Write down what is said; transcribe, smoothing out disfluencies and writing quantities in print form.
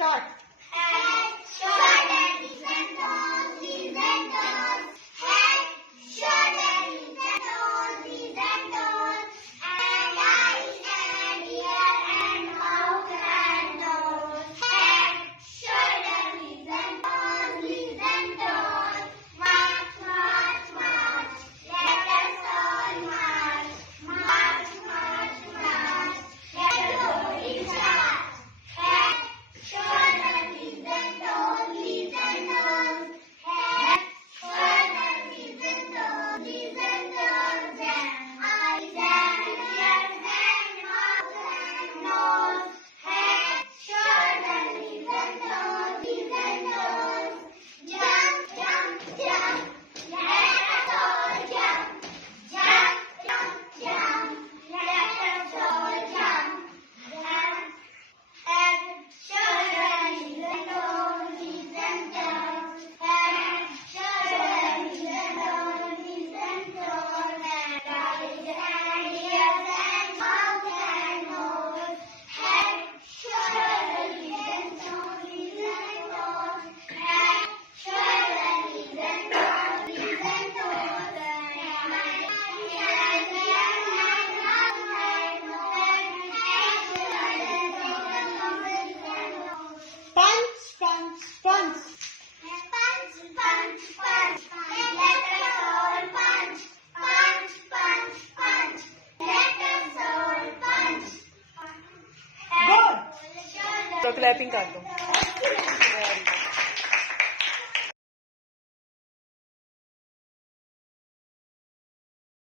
Start. Head, shoulders, and toes, knees and toes. Head, shoulders, and toes, knees and toes. And eyes and ears and mouth and nose. Head, shoulders, and toes, knees and toes. March, march, march. Let us all march. March, march, march. Let the glory start. Head, shoulders, knees and toes, knees and toes. Head, shoulders, knees and toes, knees and toes. And eyes and ears and mouth and nose. Head, shoulders, knees and toes, knees and toes. Jump, jump, jump. Let us all jump. Jump, jump, jump. Let us all jump. Jump. Head, shoulders, knees and toes, knees and toes. Head, shoulders, knees and toes, knees and toes. And eyes and ears and mouth and nose. Head, shoulders, knees and toes, knees and toes. Head, shoulders, knees and toes, knees and toes. And eyes and ears and mouth and nose. Head, shoulders, knees and toes, knees and toes. Punch, punch, punch. Punch, punch, punch. Let us all punch. Punch, punch, punch. Let us all punch. Good. Shoulders, तो clapping कर दो.